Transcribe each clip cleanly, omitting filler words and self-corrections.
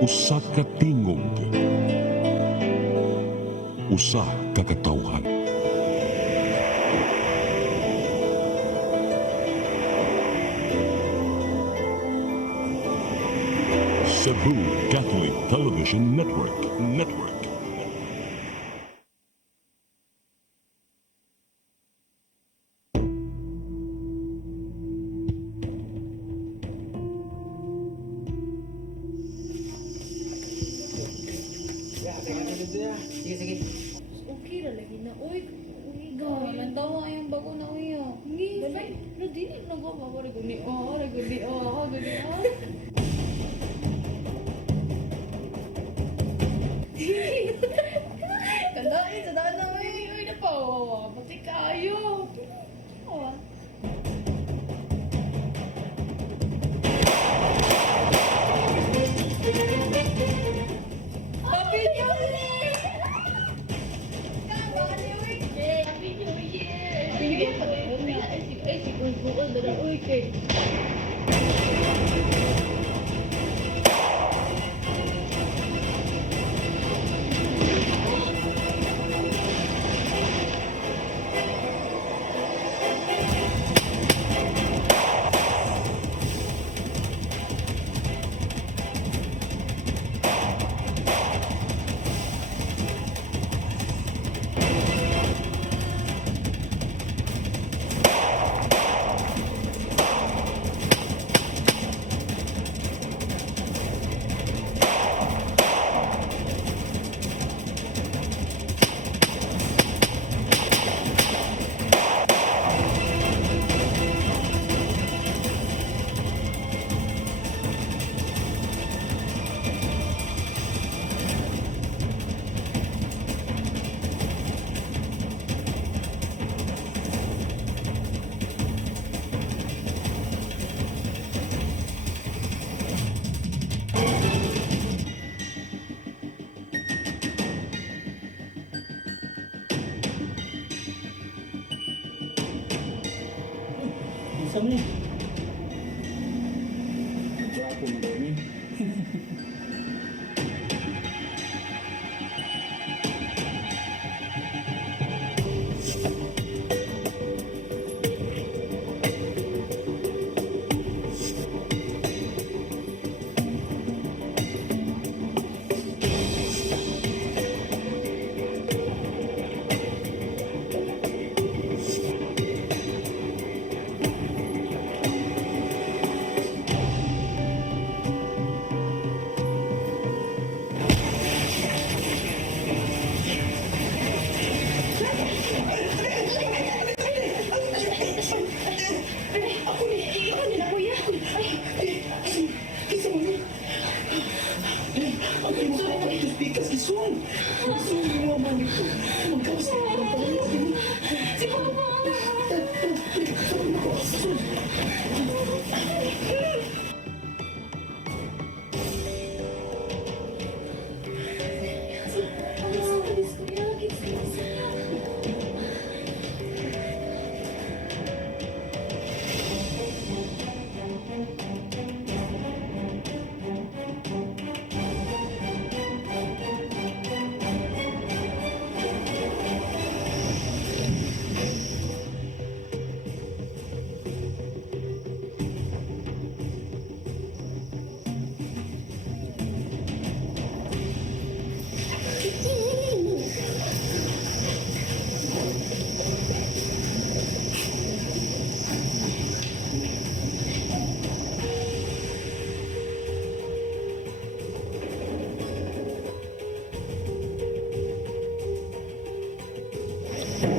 Usa ka tingog, usa ka katawhan. Cebu Catholic Television Network. Sige, sige. Okay ra lagi na. Uy, uy, mantawa yung bago na uy. Hindi, pero dili na ko ba reguni. Reguni. Kalain sa daan na uy. Uy, napawawa. Pati kayo. Oh. Happy New Year! Happy New Year! Sige, pag-iwan na. Ay, siguro na lang. Uy, kay. Isa mo ni. Gwapo mo daw ni.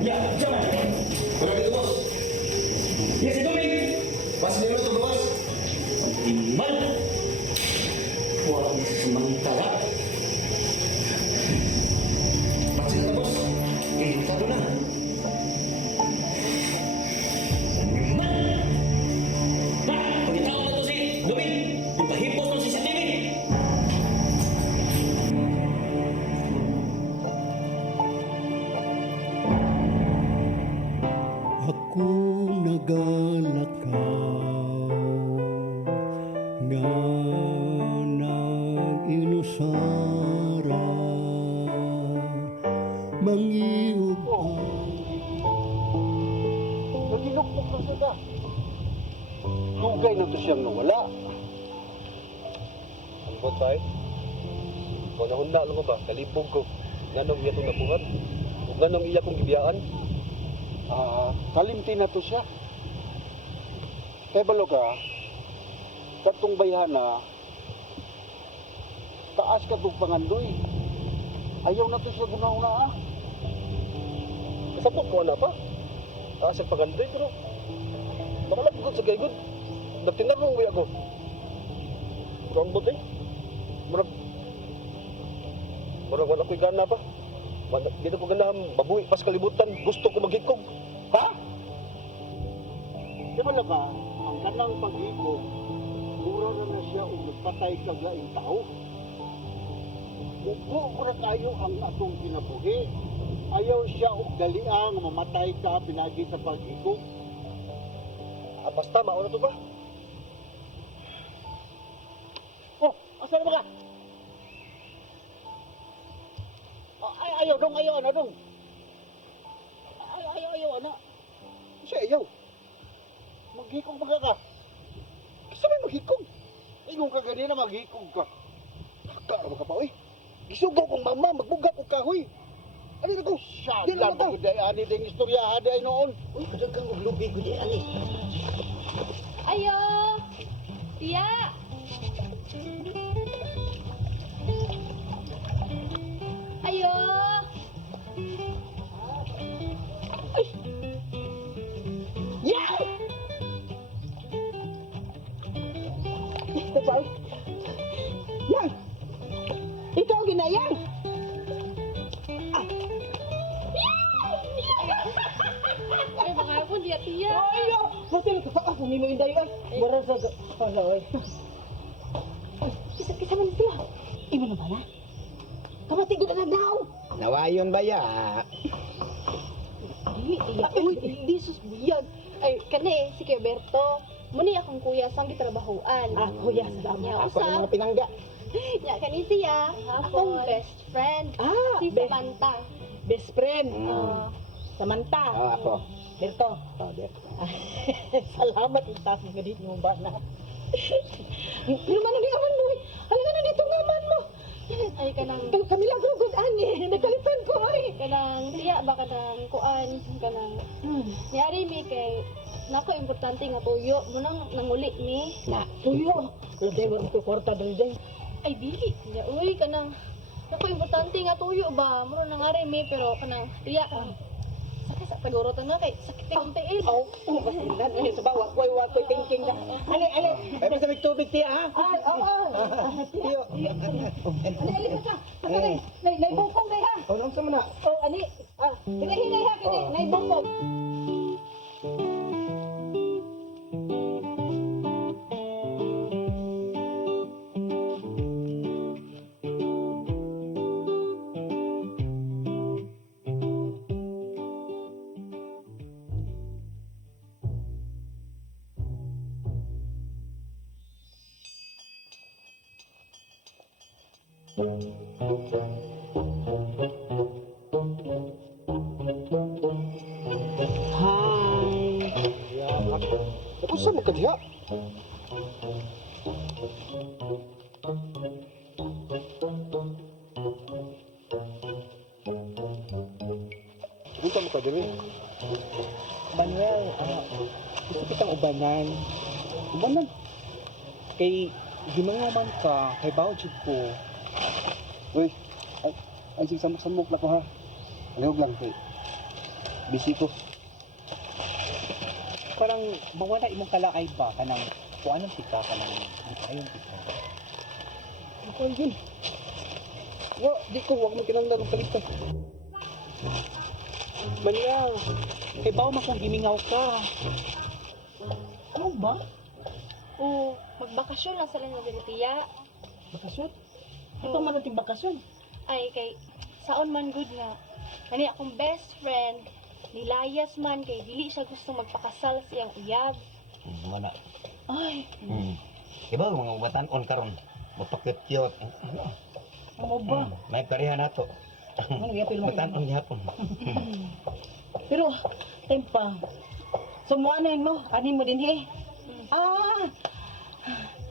Ya, jangan. Berapa itu bos? Ya, si Doming. Pas dulu tuh bos. Iman. Walau sementara. Masih kata bos. Kita dulu lah. Iman. Nah, pagkatao na to si Doming. Ipahipos ng CCTV. Ako nagalakaw nga nag-inom Sara mangiug Nagiluktok na siya. Dugay na to siyang nawala. Ang buwan tayo. Kung nahunda lang ko ba, kalipog ko. Ganong iya kong nabuhat. Kung ganong iya kong gibiyaan. Kalimti na to siya. Kaya balo ka, katong bayhana, taas ka itong pangandoy. Ayaw na to siya guna-una ah. Kasabot ko na pa. Taas ang pagandoy, pero makalapagod sa kaigod. Nagtinarong uwi ako. Pero ang buti, murag wala ko'y gana pa. Di na ko ganahan, mabuhi pas kalibutan. Gusto ko maghikog. Ha? Kaya balo ka, ang kanang pag-iko, mura na siya o nagpatay kag laing tao. Upo ko na kayo ang atong kinabuhi. Ayaw siya og daliang mamatay ka pinagi sa pag-iko. Basta, mauna to ba? Oh, asan ba ka? Ayaw dong, ayaw ana dong. Ayaw ana. Siya ayaw. Maghikog ba ka? Kasi may maghikog. Ingon ka ganina maghikog ka. Kakara ba ka pa, oy? Gisugaw kong mama, magbuga ko kahoy. Ano na to? Di na ba kuday ani ding istorya hadi ay noon. Uy, kadagang og lubi kuday ani. Ayo! Tiya! Ayo! Yeah! Tapay. Yang. Ikaw ginayang. Ay, mga ako, diya, tiya. Ayo, pati na ka ako nimo inday ay. Mara sa pala oy. Kisa man sila. Imo na bala? Kamati ko na daw. Nawayon ba ya? Di sus buyag. Ay, kani, si Keberto. Muni akong kuya sang gitrabahoan. Kuya, salamat. Ya, Ako ang usap. mga pinangga. Ya, kani siya. Akong best friend. Si Samantha. Best friend. Samantha. Ako. Berto. Salamat itas mo ganit mo ba na. Pero man ni aman mo. Halika na dito ngaman mo. Ay, kanang, Kamila grugod ani. Nagkalitan ko ay. kanang, tiya ba kanang kuan, kanang, yari mi kay, nako importante nga tuyo, munang nanguli mi. Na, tuyo. Lagay mo ko kwarta dali day. Ay, dili. Ya, uy, kanang, nako importante nga tuyo ba, muro nangari mi, pero kanang, tiya, sakit sa tagorotan na kay, sakit yung tiil. Oh, basilan ay sa bawa koy wakoy thinking ka. Ali. Ay, basta may tubig tiya ha? Ay, oo. Tiyo. Ali ka. Patay. Nay bukong day ha. O, nang sa mana? Oh, ani. Hinay ha kini. Nay bukong. Hi. Ako sa mga kadiha? Punta mo ka diri. Manuel, gusto kitang ubanan. Ubanan? Kay himangaman ka, kay bawjud ko. Uy, ay sige samok-samok na ko ha. Alihog lang kay. Busy ko. Parang mawala imong kalaay ba kanang kuanong tika kanang ayon tika. Ako yun. Wa, di ko, wag mo kinanglan ng palitan. Manuel, kay bawo man kung gimingaw ka. Ano ba? O, magbakasyon lang sa lang nga tiya. Bakasyon? Ito man nating bakasyon. Ay, kay, saon man good nga. Kani akong best friend, nilayas man kay dili siya gusto magpakasal sa iyang uyab. Mana? Ay, Iba mga ubatan on karon. Mapakit-cute. Ano? Ano ba? May pareha na to. Ano yapil mo? Matanong gihapon. Pero, tempa. Sumuanan mo, anin mo din he.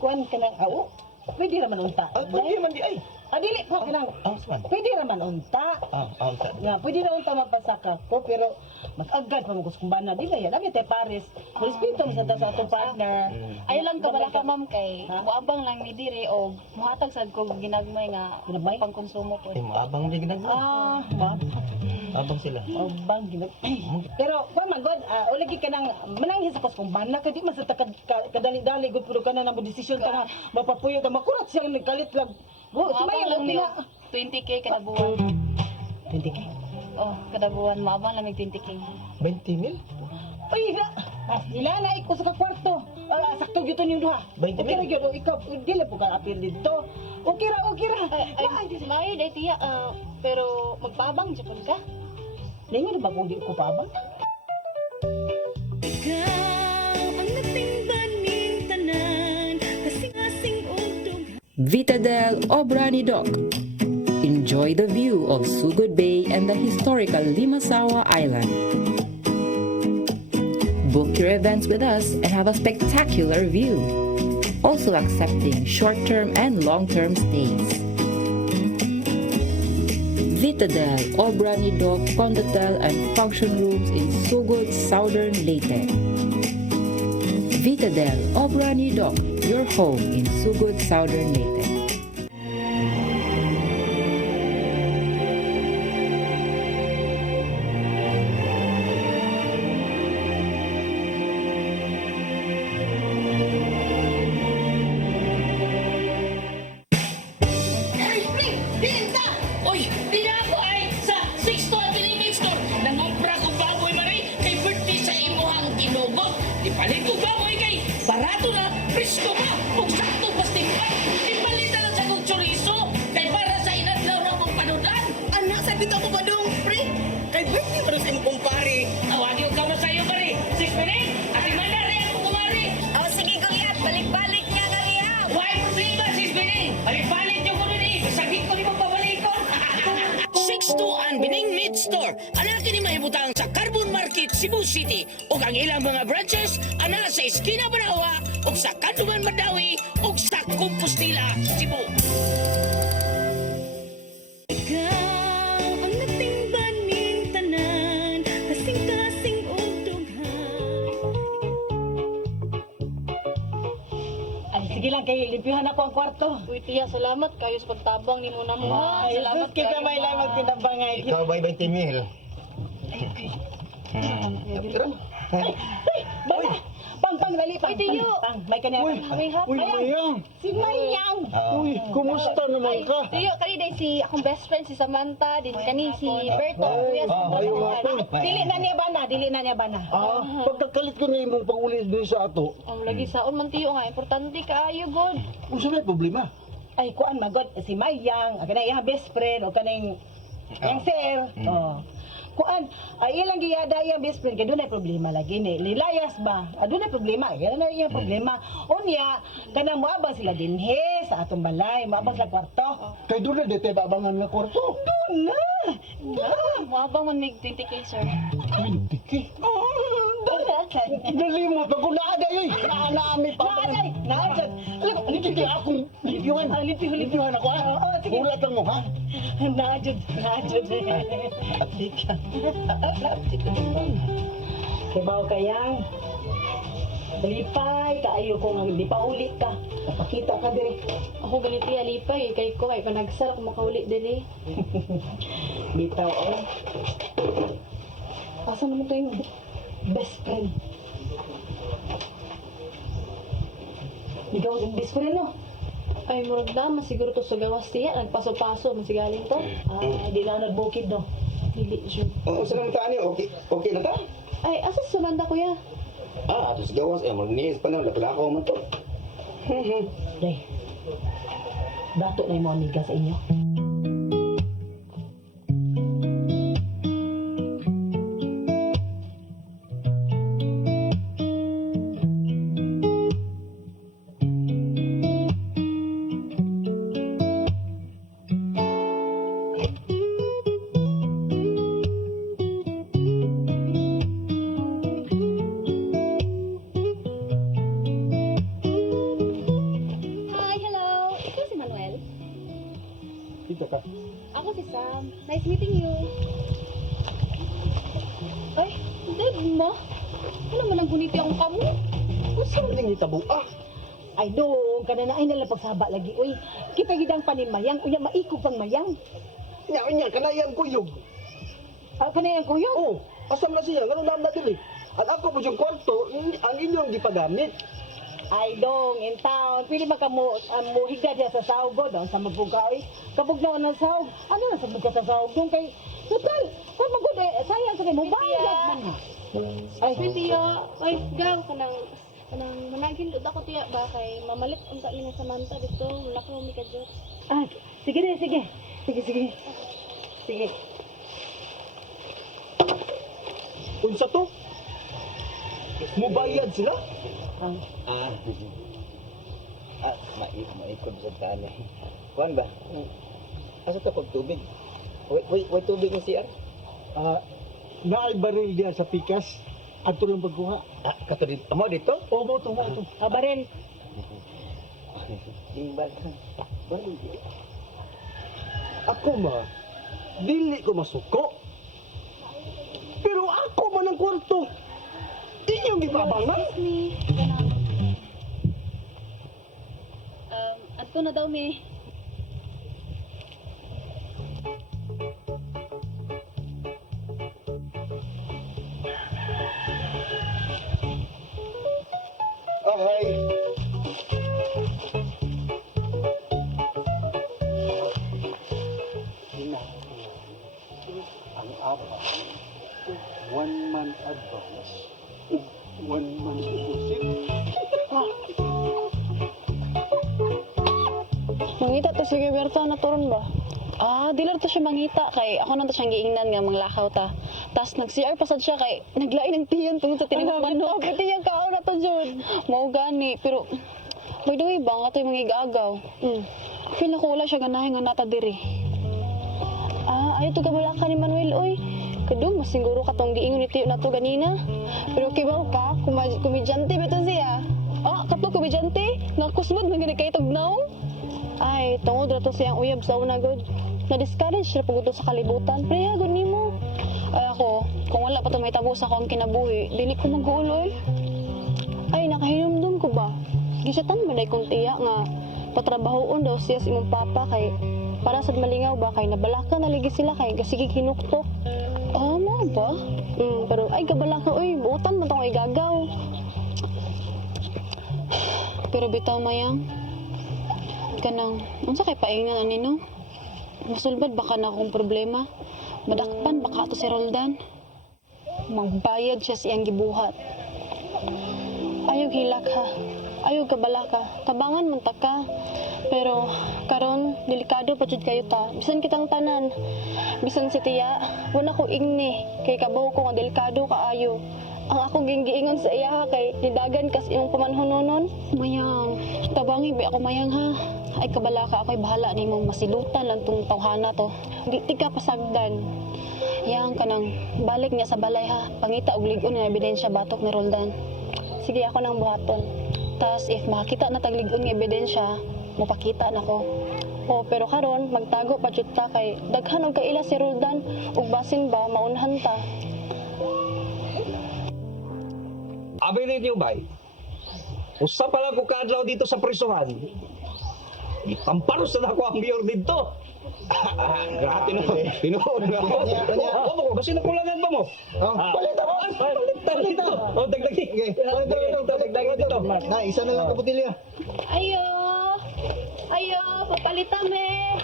Kuan ka ng ao. Pwede naman unta. Pwede man di ay. Dili pa ka ng. Saan? Pwede naman unta. Unta. Nga, pwede na unta mapasaka ko, pero mag-agad pa mo kus kumbana. Di ba yan? Lagi tayo pares. Respeto mo sa atong partner. Ayo lang ka bala ka ma'am kay muabang lang mi dire o muhatag sad ko ginagmay nga Ginagmay? pangkonsumo po. Ay mo abang di ginag. Ma'am. Abang sila. O bang ginag. Pero, kuan man, God, ulagi ka nang manangis ako sa kumbana. Kadi man sa kadali-dali, God, pero ka na nang desisyon ka nga. Mapapuyod ang makurat siyang nagkalit lang. Muabang Sumayaw lang lang mi nila. 20k kada buwan. 20K. Oh, kada buwan muabang lang mi 20k. 20 mil? Ay, ilanay ko sa kakwarto. Sakto gyud yung duha. 20 Okay ra mil? gyud, ikaw dili po ka apil dito. Okay ra, okay ra. Ay, may day tiya pero magpabang jud ka. Lingon ba kung di ko pa ba? Vitadel Obrani Dock. Enjoy the view of Sugod Bay and the historical Limasawa Island. Book your events with us and have a spectacular view. Also accepting short-term and long-term stays. Vitadel Obrani Dock Condotel and function rooms in Sugod, Southern Leyte. Vitadel Obrani Dock, your home in Sugod, Southern Leyte. Uy, di na ako ay sa 6 to Avenue Store. Nangumpra ko baboy mari kay birthday sa imuhang ginugot. Ipalit ko baboy kay barato na, presko pa, kung sakto pastimpan. Ipalit na lang sa kong chorizo kay para sa inadlaw na mong panudan. Anak, sabi ko ba dong, pre? Kay birthday pa rin sa imong kumpare. Awagi ko ka sa'yo mari. Sis Piling, at imanda rin ako kumari. Oh, sige kuya, balik-balik niya nga riya. Why problema, Sis Piling? Palit-palit yung ko rin eh. Sakit ko di mo pabalikon. 6-2 Bining Meat Store. Anak ni mahibutang sa Carbon Market, Cebu City. O ang ilang mga branches, ana sa Esquina Banawa, o sa Kanduman Madawi, o sa Compostela, Cebu. Ay, sige lang, kay limpihan ako ang kwarto. Uy tiya, salamat kayo sa pagtabang ni mo na mo. ha. Ay, Salamat sus, kita may lang magtinabangay. Ikaw ba'y 20 mil? Bala! Pang, dali, pang. Ay, tiyo. Pang, may kanya. May hap. Mayang! Si Mayang! Uy, kumusta naman ka? Tiyo, kani day si akong best friend si Samantha, din kani si Berto, kuya sa ayaw nga po. Dili na niya bana. Pagkakalit ko na imong pag-ulit din sa ato, Ang lagi saon man tiyo nga importante kaayo god. kung saan may problema? Ay, kuan magod, si Mayang, kana iyang best friend, o kaning yang sir. Oh. Kuan, ay ilang giyada iyang best friend, kaya doon ay problema lagi ni. Lilayas ba? Doon ay problema, yan na iyang problema. Unya, kanang moabang sila dinhe sa atong balay, moabang sila kwarto. Kay doon na dito babangan nga kwarto. Doon na! Muabang man mig 20k sir. 20K. Doon na! Nalimot ako na aday eh. Naami pa. Naaday! Alam ko, hindi kaya akong lipiwan. Lipiwan ako ha. Oo, sige. Ulat lang mo ha. Naadjud. Atik ka. Kibaw kayang lipay, kaayo ko nga di pa uli ka. Napakita ka dire. Ako ganito ya lipay kay ko ay panagsar ako makauli dili. Bitaw o. Asa naman to yung best friend? Ikaw yung best friend no? Ay murag dama siguro to sa gawas tiya nagpaso-paso man sigaling to. Di na nagbukid no? Dili sure. Oo, saan naman taan niyo? Okay na ta? Ay asa sa banda kuya? Atos gawas eh. Magniis pa na. Lapalakaw man to. Day. Dato na yung mga amiga sa inyo. ka? Ako si Sam. Nice meeting you. Ay, Dad mo? Ano man ang guniti akong kamo? Gusto mo nang itabo, Ay dong, kana na ay nalang pagsaba lagi. Uy, kita gidang panimayang, unya maikog pang mayang. Nya, kanayang kuyog. Kana yang kuyo? Oh, asam na siya, ngano naman na dili. At ako po yung kwarto, ang inyong gipagamit. Ay dong, in town, pili magkamo higda diya sa sahog go daw sa mabugaw. Kapag na ng sahog, ano na sa buka sa sahog dong kay total, kung magod sayang sa kay mo bayad man. Ay, tiya. Ay, gaw kanang managin dud ako tiya ba kay mamalit unta mi na Samantha dito. Wala ko mi ka Diyos. Ah, sige na, sige. Sige. Unsa to? Mubayad sila? Maikod sa tanay. Kuan ba? Asa ka pag tubig? Wait tubig ni CR? Naay baril diya sa pikas. Ato lang pagkuha. Katulid. Amo dito? O, mo to. Barel. Timbal. Ako ma, dili ko masuko. Pero ako man ang kwarto. Inyong ibabangan. Excuse me. Kanang adto na daw mi. Ahay. Ang apa, 1 month advance, 1 month deposit. Mangita to si Gilberto na turon ba? Dilar to siya mangita kay ako nang to siyang giingnan nga manglakaw ta. Tas nag-CR pasad siya kay naglain ng tiyan tungod sa tinimang manok. Pati yung kaon na to jud. Mao gani pero by the way ba nga to yung mga igagaw. Feel na ko wala siya ganahin nga nata diri. Ayaw to gabalaka ni Manuel oy. Kadum mas siguro katong giingon ni tiyo na to ganina. Pero kibaw ka komedyante ba to siya? Katlo komedyante nga kusbod man gani kay tugnaw. Ay, tungod ra to siyang uyab sa una god. Na-discourage siya pagod sa kalibutan. Preya god nimo. Ay ako, kung wala pa to may tabo sa akong kinabuhi, dili ko mag-uloy. Ay, nakahinumdum ko ba? Gisyatan ba day kong tiya nga patrabahoon daw siya sa imong papa kay para sa malingaw ba kay nabalaka na ligi sila kay gasigig hinuktok. Mo ba? Pero ay gabalaka oy, buutan man tong igagaw. Pero bitaw mayang kanang unsa kay paingnan ani no? Masulbad baka na akong problema. Madakpan baka to si Roldan. Magbayad siya siyang gibuhat. Ayaw hilak ha. Ayaw kabalaka. Tabangan man ta ka. Pero karon delikado pa jud kayo ta. Bisan kitang tanan. Bisan si tiya, wala ko igni kay kabaw ko nga delikado kaayo. Ang akong giingon sa iya kay nidagan kas imong pamanhononon. Mayang, tabangi ba ako mayang ha. Ay kabalaka ako'y bahala ni mong masilutan lang tong tawhana to. Di ka pasagdan. Yang kanang balik niya sa balay ha. Pangita og lig-on nga ebidensya batok ni Roldan. Sige ako nang buhaton. Tas if makita na tag lig-on nga ebidensya, mapakita na ko. Pero karon magtago pa jud ta kay daghan og kaila si Roldan ug basin ba maunhan ta. Abay ninyo bay. Usa pa lang ko kadlaw dito sa prisuhan. Itamparo sa ako ang mayor dito. Tinuod na ako. Ano ko? Kasi nakulangan ba mo? Palita mo! Palita dito! Dagdagi. Dagdagi dito. Isa na lang ka butilya. Ayo, papalitan me.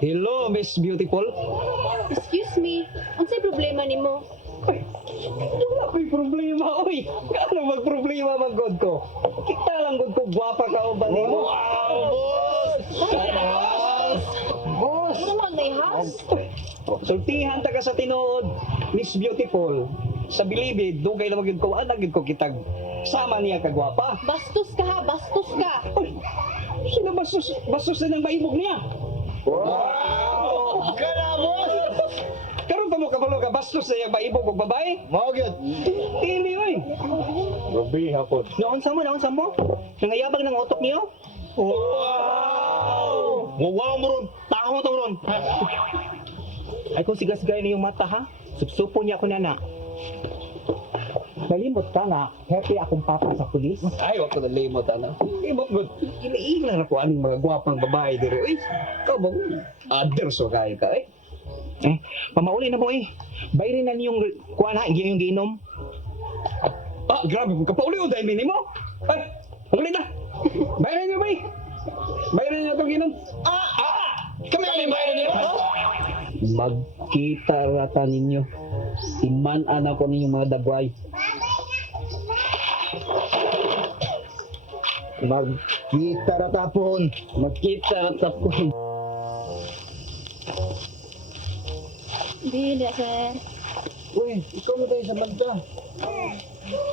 Hello, Miss Beautiful. Excuse me, unsay problema nimo? Wala ko'y problema, oy. Kaano magproblema mag-god ko? Kita lang god ko, gwapa ka o ba nimo? Wow, boss! Boss! Ano man may house? Sultihan ta ka sa tinuod, Miss Beautiful. Sa bilibid, dugay na maging ko, anagin ko kitag sama niya kagwapa. Bastos ka ha, bastos ka. Oy, sino bastos na ng maimog niya? Wow! Kana, boss! Karon pa mo kabalo ka ba? bastos na yung maibog og babae. Mao gyud. Dili oy. Grabe hapon. Naon sa mo? Nangayabag ng utok niyo? Wow! Wow mo ron. Tao to ron. Ay kung sigas-gay na yung mata ha, supsupo niya ako na. Nalimot ka nga, happy akong papa sa pulis. Ay, wag ko nalimot ana. Imot good. Iniingnan ako aning mga gwapang babae dire. Uy, ikaw ba? Others o kaya ka eh. Pamauli na mo eh. Bayrin na niyong kuha na, yung giinom. Ah, grabe, kapauli o dahil minimo. Ay, pauli na. Bayrin niyo ba eh. Bayrin niyo itong giinom. Kami ang bayad niyo. Magkita rata ninyo. Iman-an ako ninyong mga dagway. Magkita ra tapon. Magkita rata po. Dili, sir. Uy, ikaw mo tayo sa banda.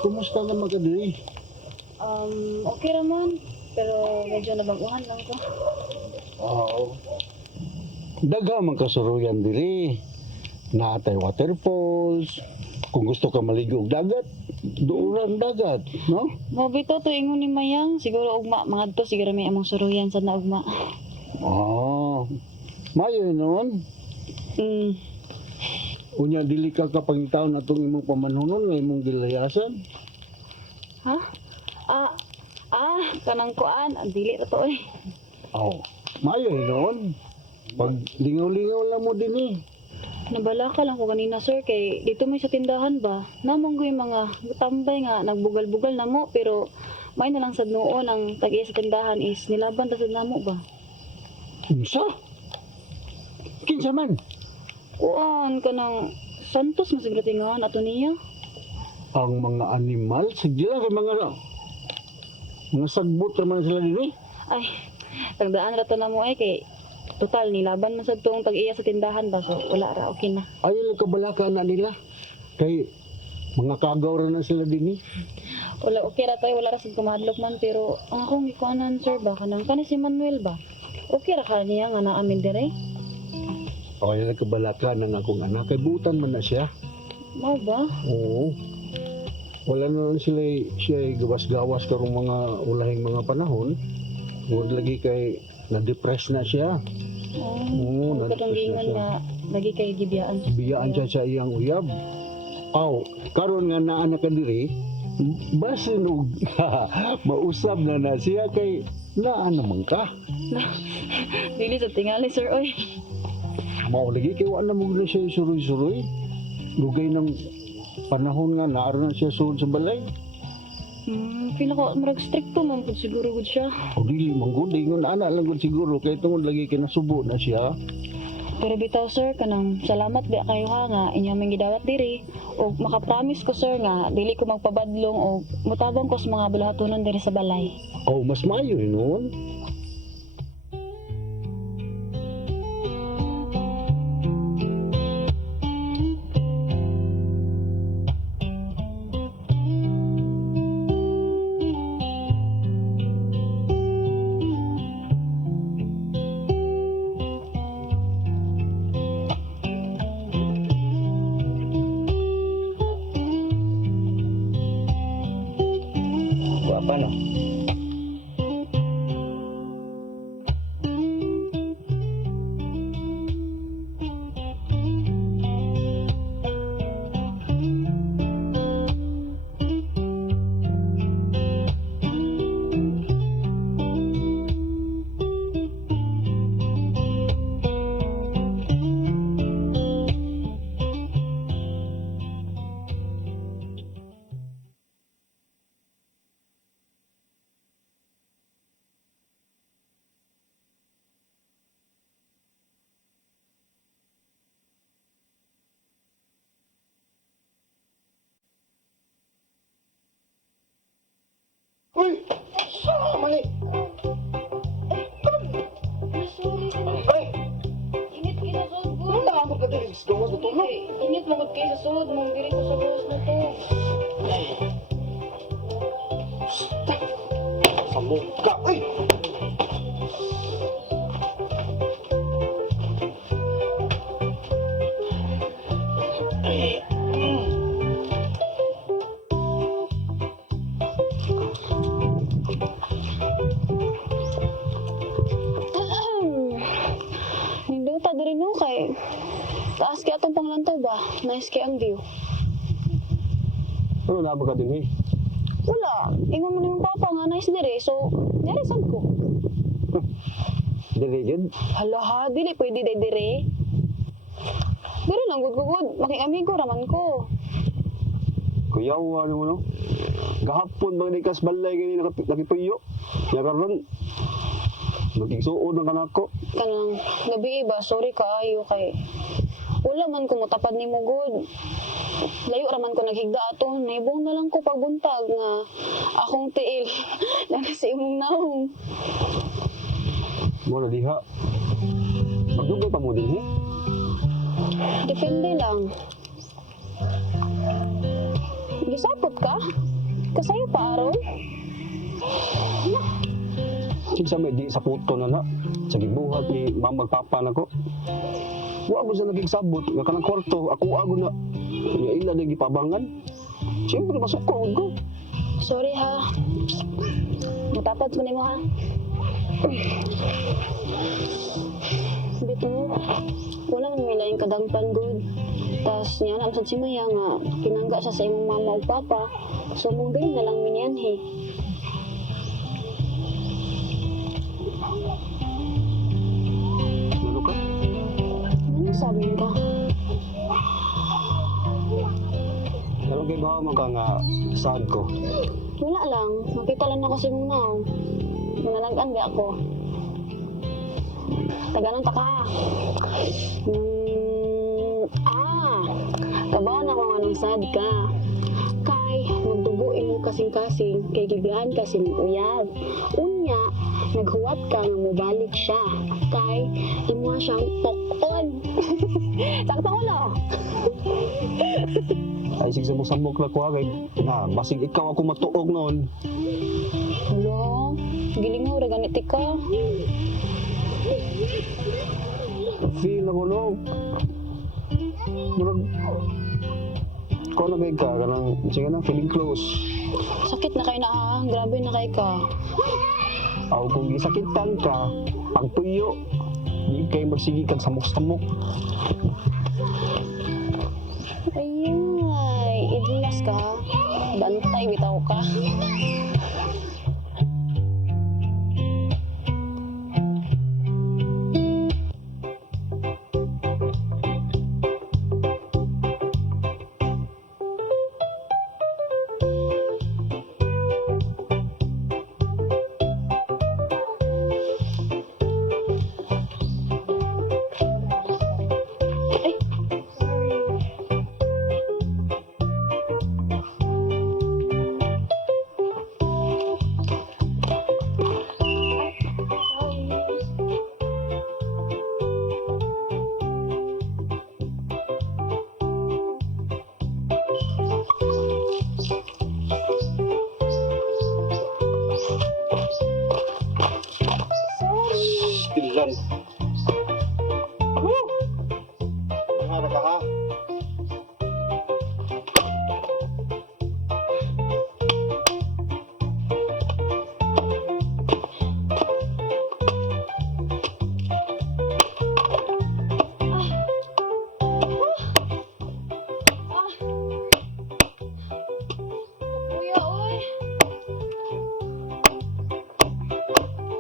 Kumusta naman ka diri? Okay raman. Pero medyo nabaguhan lang ko. Oo. Dagha man kasuruyan diri. Natay waterfalls. Kung gusto ka maligo og dagat, doon dagat, no? Mabito to ingon ni Mayang. Siguro ugma, mga to siguro may among suruyan sa na ugma. Mayo noon. Unya dili ka kapangitaw na itong imong pamanunon nga imong gilayasan. Ha? Kanang kuan. Ang dili na to eh. Mayo noon. Pag lingaw-lingaw lang mo din eh. Nabalaka lang ko kanina, sir, kay dito may sa tindahan ba? Namang ko yung mga tambay nga nagbugal-bugal na mo, pero may na lang sad noon ang tag-iya sa tindahan is nilaban ta sad namo ba? Unsa? Kinsa man? Kuan kanang santos masiglatingan ato niya. Ang mga animal, sige lang mga sagbot naman sila din eh. Ay, tagdaan ra to na mo kay total nilaban man sad tong tag-iya sa tindahan ba, so wala ra okay na. Ayaw lang kabalaka na nila. Kay mga kagaw ra na sila din eh. Wala okay ra tayo, wala ra sad kumadlok man, pero ang akong gikuanan, sir, ba kanang kani si Manuel ba? Okay ra ka niya nga naamin dire? Ayaw lang kabalaka ng akong anak. Kay butan man na siya. Mao ba? Oo. Wala na lang siya gawas-gawas karong mga ulahing mga panahon. Huwag lagi kay na-depress na siya. Oo, Katong gingon nga lagi kay gibiyaan sa Biyaan siya sa iyang uyab. Karon nga naa na ka diri, basin og mausab na siya kay naa naman ka. Dili sa tingali, sir, oy. Mao lagi kay wa na mo na siya suroy-suroy. Lugay ng panahon nga naaro na siya suod sa balay. Pila ko marag stricto man pud siguro gud siya. O dili manggod ingon ana lang gud siguro kay tungod lagi kay nasubo na siya. Pero bitaw, sir, kanang salamat ba kayo ha nga inyong may gidawat diri o makapromise ko, sir, nga dili ko magpabadlong o mutabang ko sa mga bulahatonon diri sa balay. Mas maayo noon. Guwapa no? Uy! Mali! Sorry, Ay! init kinasod ko. Wala ako ka diri sa gawas na tulog. Init mo gud kay sa sud mong diri ko sa gawas na to. Sa mukha! Ay! Ay! Taas kaya atong panglantaw ba? Nice kaya ang view. Ano na ba ka din, eh? Wala. Ingon mo ni mong papa nga nice dire. So, narisan ko. Dili, yun. Hala ha, dili pwede day dire. Dire lang, good. Making amigo raman ko. Kuyawa ano mo, no? Gahapon bang nikas balay gani nakipuyo. Ya karon magigsuon ng kanako. Kanang gabi ba, sorry kaayo kay wala man ko motapad nimo good. Layo raman ko naghigda aton, naibong na lang ko pagbuntag nga akong tiil na sa imong naong. Mo na diha. Magdugay pa mo din, eh? Depende lang. Gisapot ka? Kasayo pa aron? Kinsa may di sa puto na na. Sa gibuhat ni mama papa nako. Wa mo sa nagigsabot nga kanang kwarto ako na. Nga ila na gipabangan. Siyempre masuk ko. Sorry ha. Matapad mo nimo ha. Bito mo. Wala man may laing kadangpan good. Tas niya na si Maya nga kinangga siya sa imong mama o papa. So mong galing na lang minyan he. Ano ka? Ano sabi ka? Pero kay ba man ka nga sad ko. Wala lang. Makita lang ako sa imong naong. Manalagaan ba ako? Taganon ta ka. Kabaw na mga nang sad ka. Kay, magduguin mo kasing-kasing, kay gibihan kasi ng uyab. Unya, naghuwat ka nga mubalik siya. Kay, imo siyang pokon. Sakto ko lo. Ay sige mo samok na ko kay na basig ikaw ako matuog noon. Hello? Gilingaw ra ganiti ka. Feel ako no. Murag ko na kay ka kanang sige na feeling close. Sakit na kay na ha. Grabe na kay ka. Aw kung gisakitan ka, pagpuyo, di kay magsigi kag samok-samok. Ay, idlas ka. Bantay bitaw ka. Tilan. Nahara ka ha? Kuya, oy.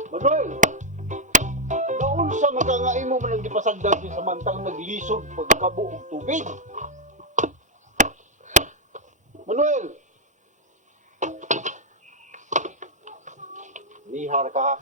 Manuel! Naunsa magkangai mo man ang gipasagdag ni samantang naglisod pagkabuog tubig. Manuel! Nihar ka ha?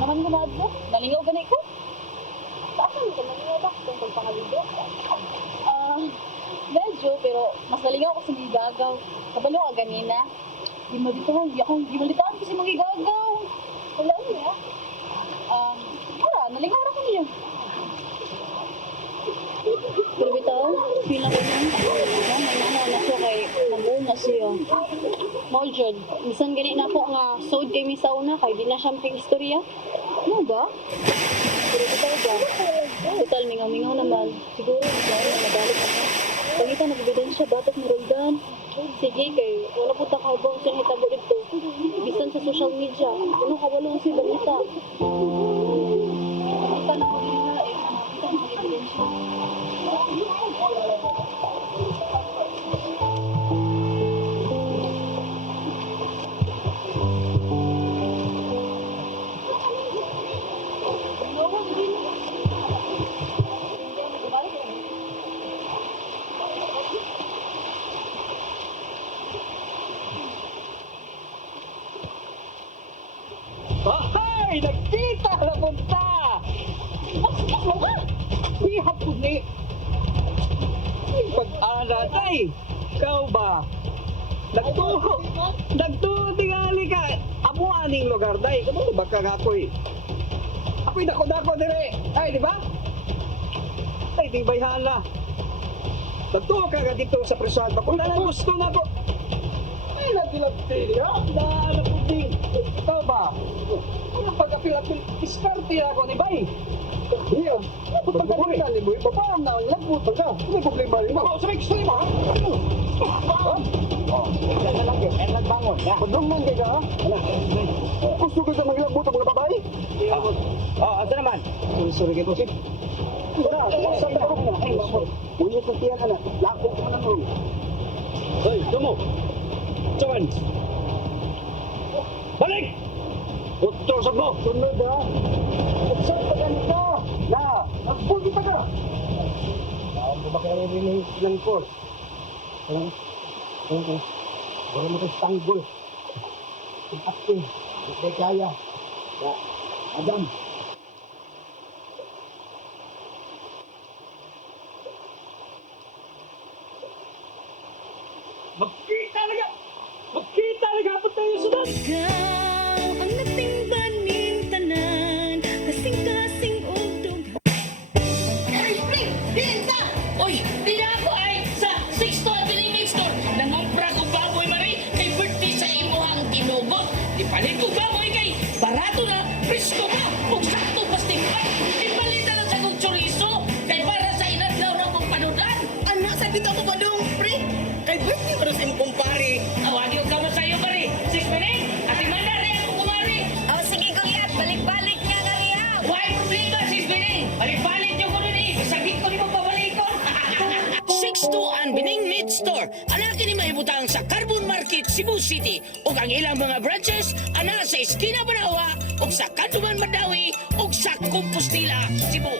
Ano man gunad mo? Nalingaw ganay ko? Saan mo ka nalingaw ba? Tungkol pa nga video? Medyo, pero mas nalingaw ko sa mga gagaw. Kabalo ka ganina. Di malitaan kasi mga gagaw. Wala niya. Wala, nalingaw ako niyo. feel ako nun. Nanaw na ko kay nabuo siya. Mao jud, bisan gani na ko nga sod kay mi sa una kay di na siya istorya. Ano ba? Pero ikaw ba? Total, mingaw-mingaw naman. Siguro, dahil na nabalik ako. Pangita, nag-ebidensya, batok ni Roldan. Sige, kay wala po takabang sa hitabo dito. Bisan sa social media. Ano kawalong si balita? Nakita na ko nila eh. Nakita na ebidensya. Ay, nagkita na punta! Mas mo ka! Di hapon ni... Pag-ala, tay! Ikaw ba? Nagtuho tingali ka! Amo aning lugar, day! Kamo ba ka ako'y? Ako'y dako-dako dire! Ay, di ba? Ay, di bayhala! Nagtuho ka ka dito sa presuhan pa. Kung nalang gusto na ko... Ay, nagilagti niya! Daan ako din! Ikaw ba? Ang pag-apil-apil, iskarte ako ni Bay. Iya, pag-apil ni Boy, paparang na ang nagputo ka. Hindi problema rin mo. Sabi, gusto niyo ba? Yan na lang yun, yan nagbangon. Madungman ka ka, ha? Gusto ka sa maglabot ang mga babae? Asa naman? Sorry kayo, Sip. Tara, wasan na ako. Uyot ng tiyan ka na, lako ko na nun. Hoy, tumo! Tuman! Balik! Utol sa mo! Sunod ha! Utol pa ganito! Na! Magpugi pa ka! Saan mo ba kaya rin ng course? Wala mo tayo tanggol. Ang acting. Hindi kaya. Ya, Adam. Magkita na ka! Magkita na ka! Ba't tayo sunod? Ang natingban ning tanan, kasing-kasing ugtog. Ay, Spring! Diyan ka! Uy, di na ako ay sa 6 to Avenue Store. Nangumpra ko baboy, Marie, kay birthday sa imuhang tinugot. Ipalit ko baboy kay barato na, presko na, kung sakto pastimpan. Ipalit na lang sa kong chorizo, kay para sa inadlaw na kong panudan. Anak, sa dito mo ba dong, pre? Kay birthday mo sa imong kumpare. Awagyo ka mo sa'yo, Marie. 6 minutes, at imanda rin ako kumari. Oh, sige, Goliath, balik-balik nga kaya. Why problema, 6 minutes? Balik-balik yung kuno ni, sagit ko ni mo pabalikon. 6-2 ang Bining Meat Store. Anak ni mahibutang sa Carbon Market, Cebu City. O ang ilang mga branches, ana sa Esquina Banawa, o sa Kanduman Madawi, o sa Compostela, Cebu.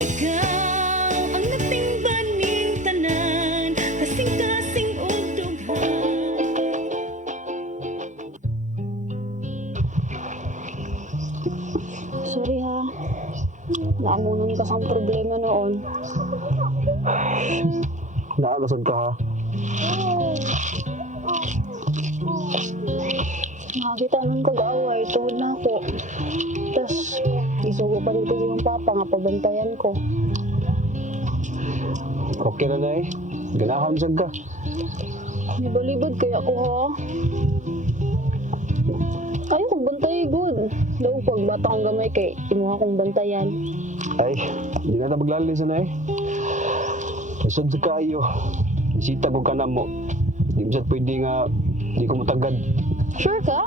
Ikaw ang natingban ning tanan, kasing-kasing ugtog. Sorry ha. Naamunan ka sang problema noon. Naalasan ka ha? Nakakita nun kag-away, tuhod na ako. Tapos, isugo pa dito yung papa nga pabantayan ko. Okay na na eh. Ganahon siyag ka. Nibalibad kaya ako ha. Ayaw kong bantay, good. Daw pag bata kong gamay kay inuha kong bantayan. Ay, di na maglalisan na eh. Isod sa kayo. Isita ko ka na mo. Di mo siya pwede nga, di ko matagad. Sure ka?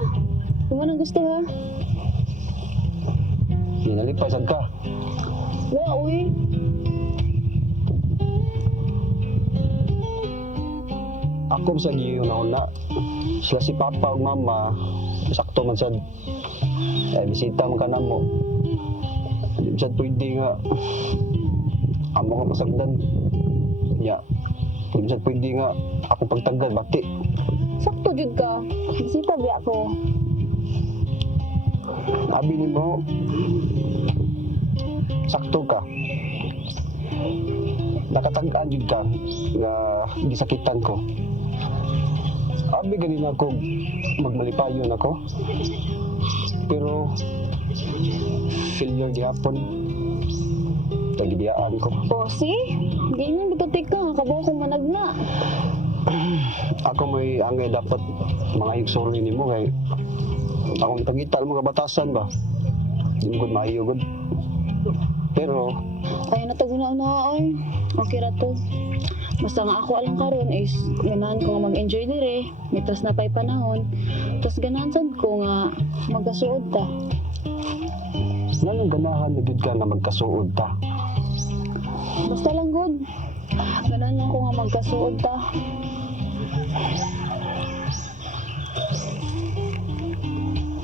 Kung anong gusto ha? Di nalipasan ka. Wow, uy. Ako sa giyo na una. Sila si Papa o Mama, sakto man sad. Eh, bisita man ka na mo. Di mo siya pwede nga. Amo ka masagdan. Ya. Di mo siya pwede nga. Ako pagtagad, bati. Sakto jud ka. Bisita biya ko. Abi ni mo. Sakto ka. nakatag-an jud ka nga gisakitan ko. Abi ganin ako magmalipayon ako. Pero failure gihapon. Tagidiyaan ko. Bossy, ganyan bitutik ka. Kabaw kong managna. Ako may angay dapat mga higsuri ni mo kay akong tagita mo kabatasan ba? Di mo gud maayo gud. Pero Ay, nataguna-una ay. Okay ra to. Basta nga ako alang karon is ganahan ko nga mag-enjoy dire. Mitras na pa'y panahon. Tapos ganahan sad ko nga magkasuod ta. nanong ganahan na gud ka nga magkasuod ta. Basta lang good. Ganahan lang ko nga magkasuod ta.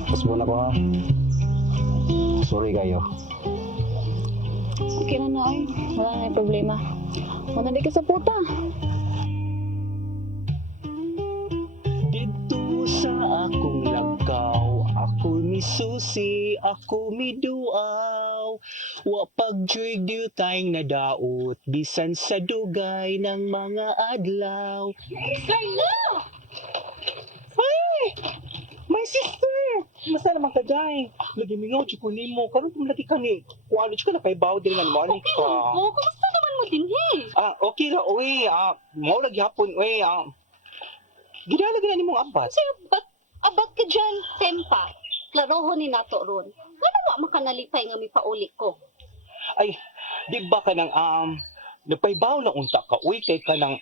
Tapos muna ko ha. Sorry kayo. Okay na na ay. Wala na yung problema. Wala di ka sa puta. Dito sa akong lagaw, ako misusi, ako miduaw. Wa pagjoy tayong nadaot, bisan sa dugay ng mga adlaw. Carla! Ay! My sister! Masa naman ka, Day? Lagi mingaw, chiko ni mo. Karoon lagi ka ni. Kung ano, chika na kay baw din nga naman. Okay lang po. Kamusta naman mo din Okay ra, uy. Mao lagi hapon, uy. Gidala ni mong abat. Kasi abag ka dyan, tempa. Klaroho ni nato ron. Ano wa makanalipay nga mi pauli ko? Ay, di ba ka nang, nagpaybaw na unta ka. Uy, kay ka nang,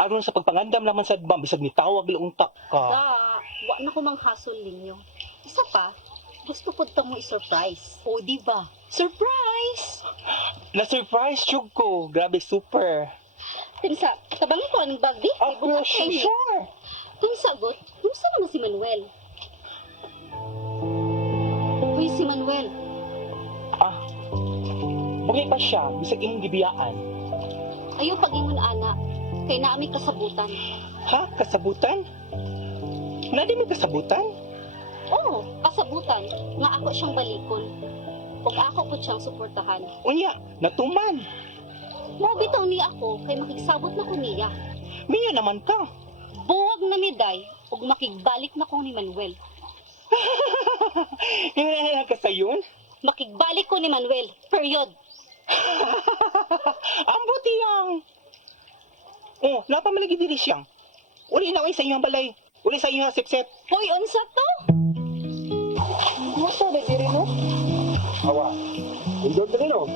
aron sa pagpangandam naman sa bang, bisag ni tawag lang unta ka. Wa na ko mang hasol ninyo. Isa pa, gusto ko ta mo i-surprise. O, di ba? Surprise! Na-surprise chug ko. Grabe, super. Tinsa, tabangi ko anong bag di? Sure. Tinsa, got, kumusta naman si Manuel? Uy, si Manuel. Bugay pa siya, bisag imong gibiyaan. Ayaw pag-ingon ana. Kay naami kasabutan. Ha? Kasabutan? Nadi mo kasabutan? Oo, kasabutan. Nga ako siyang balikon. O ako po siyang suportahan. Unya, natuman. Mo bitaw ni ako kay makigsabot na ko niya. Miya naman ka. Buwag na ni Day ug makigbalik na ko ni Manuel. Hinahal ka sa yun? Makigbalik ko ni Manuel. Period. Ang buti yang. Oh, napamalagi diri siyang. Uli na sa inyong balay. Uli sa inyong sip-sip. Hoy, unsa to? Musta ba diri no? Awa. Indot rin no.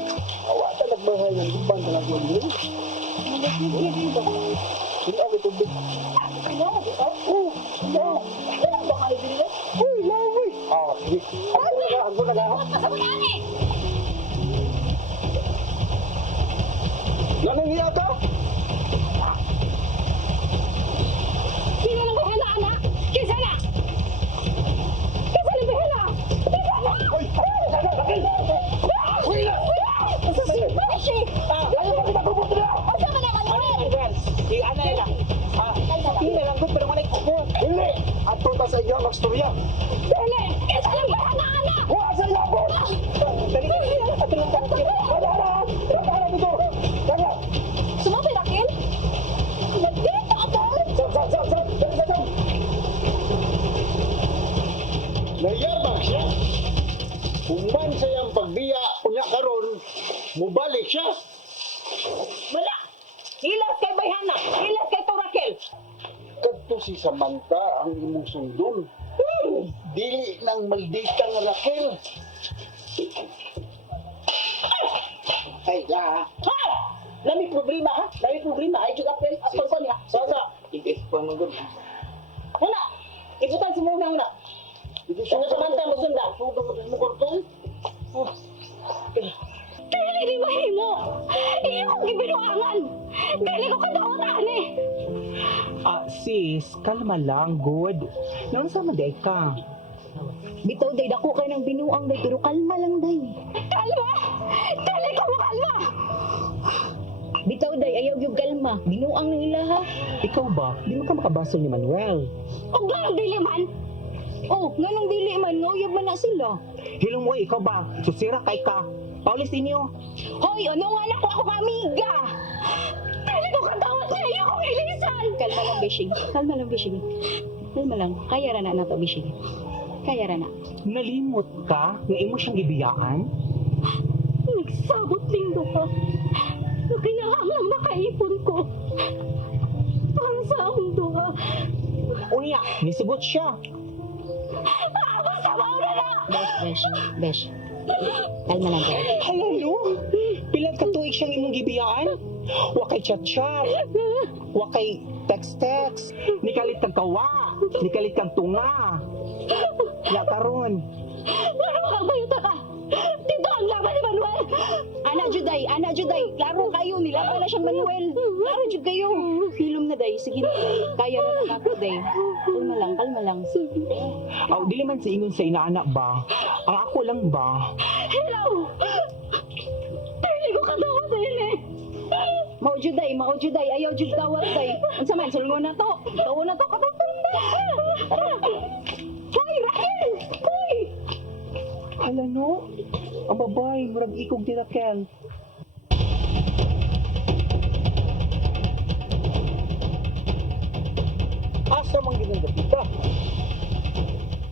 Awa ta nagbahay ng ibang talaga mo. Sino ako tubig? Ano mo bitaw? No. Ano ba kayo diri? Uy, lawi. Sige. Ako na ga. Kasabutan ni. Nanong iya ka? Sino nang bahala anak? Kinsa na? Kinsa nang bahala? Kinsa na? Uy, sana bakit? Uy na. Bashi! Ayaw mo kita kubot na. Unsa man ang Manuel? Ano nila? Hindi lang ko pero malay ko. Hindi. Ato ta sa inyo magstorya. Dili! Kinsa nang bahala anak? Wa sa labot. Dali ka. Ato lang ka. Para dito. Kaya. Sumabay Raquel? Nagdito ako! Sab. Nayabang siya. Human sa iyang pagbiya, unya karon, mubalik siya. Wala. Hilas kay Bayhana. Hilas kay Torakel. Kadto si Samantha ang imong sundon. Dili nang maldita nga Raquel. Ay, ha? Ha! Lami problema ha? Lami problema. Ay, juga apel. Apel ko niya. Sasa. Ipis pa magod. Una! Ibutan si Muna una. Ano Samantha mo sunda? Mo kortong? Dili di mahimo! Iyo kong gibinuangan! Dili ko kadaot ani! Sis, kalma lang, good. Noon sa maday ka. Bitaw day dako kay nang binuang day pero kalma lang day. Kalma! Dili ko mo kalma! Bitaw day ayaw yung kalma. Binuang nang ila ha. Ikaw ba? Di mo ka makabasol ni Manuel. Ug lang dili man! Oh, nganong dili man, nguyab man na sila. Hilong mo, ikaw ba? Susira kay ka. Paulis inyo. Hoy, ano nga na ko ako amiga? Dili ko katawad sa iyo kung ilisan. Kalma lang, Bishing. Kalma lang, Bishing. Kalma lang. Kaya ra na to, Bishing. Kaya ra na. Nalimot ka? Nga imo siyang ibiyaan? Nagsabot linggo ka. Kinahanglan makaipon ko. Para sa akong duha. Unya, nisugot siya. Basta mauna na! Besh. Kalma lang kayo. Halalo? Pilang katuig siyang imong gibiyaan? Wakay chat-chat. Wakay text-text. Nikalit kang kawa. Nikalit kang tunga. Ya karon. Ano kang bayuta ka? Dito ang laban ni Manuel! Ana Juday, klaro kayo, nilaban na siyang Manuel. Klaro Jud kayo. Hilom na day, sige na day. Kaya na lang ako day. Kalma lang. Aw, dili man sa ingon sa inaanak ba? Ang ako lang ba? Hello! Pili ko katawa sa ini. Mao Juday, ayaw Jud kawat day. Ang saman, sulungon na to. Tawo na to, katapon na. Hoy, Rahel! Hoy! Hala no? Ang babay, murag ikog tirakel. Asa man ginang kita?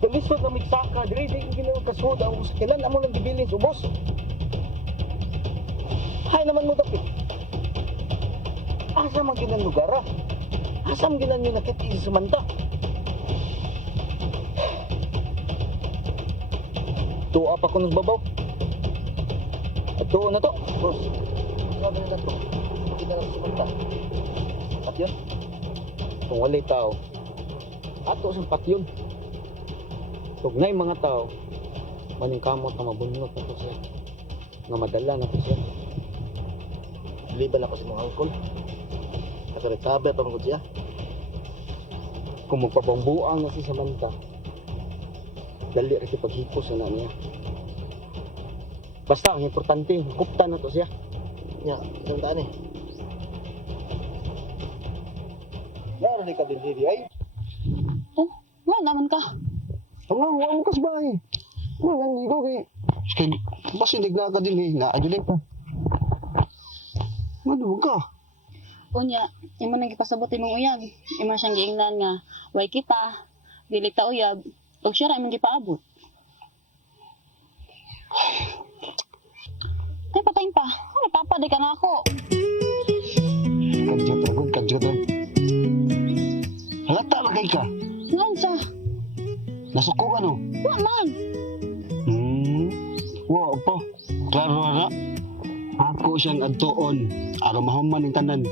Dalisod na migsaka, diri di ko ginang kasud ang usakilan amo lang gibilin sa ubos. Hay naman mo dapit. Asa man ginang lugar ah? Asa man ginang yung nakiti sa manta? Tuwa pa ko ng babaw. At tuwa na to. Bros, sabi nila to. Hindi na lang sumanta. At yun, kung wala'y tao, ato sa patyon. Tugnay mga tao, maning kamot na mabunot na to siya. Nga madala na to siya. Liban ako sa mga angkol. Nakarecover pa mga siya. Kung magpabangbuang na si Samantha, dali rin paghipos na niya. Basta, ang importante, kupta na to siya. Nya, isang daan eh. Meron ka din diri ay. Oh, nga naman ka. Ang mo kas bahay. Mga ligo kay. Kay basta nigla ka din eh, naadulay pa. Ano ka? Unya, imo nang gipasabot imong uyab. Imo siyang giingnan nga, way kita, dili ta uyab. Ug siya ra imong gipaabot. Ay, patayin pa. Ano, papaday ka na ako. Kadyot. Halata na kay ka. Ngan sa? Nasuko ka no? Wa man. Wow po. Klaro na. Ako siyang adtoon. Aron mahuman ng tanan.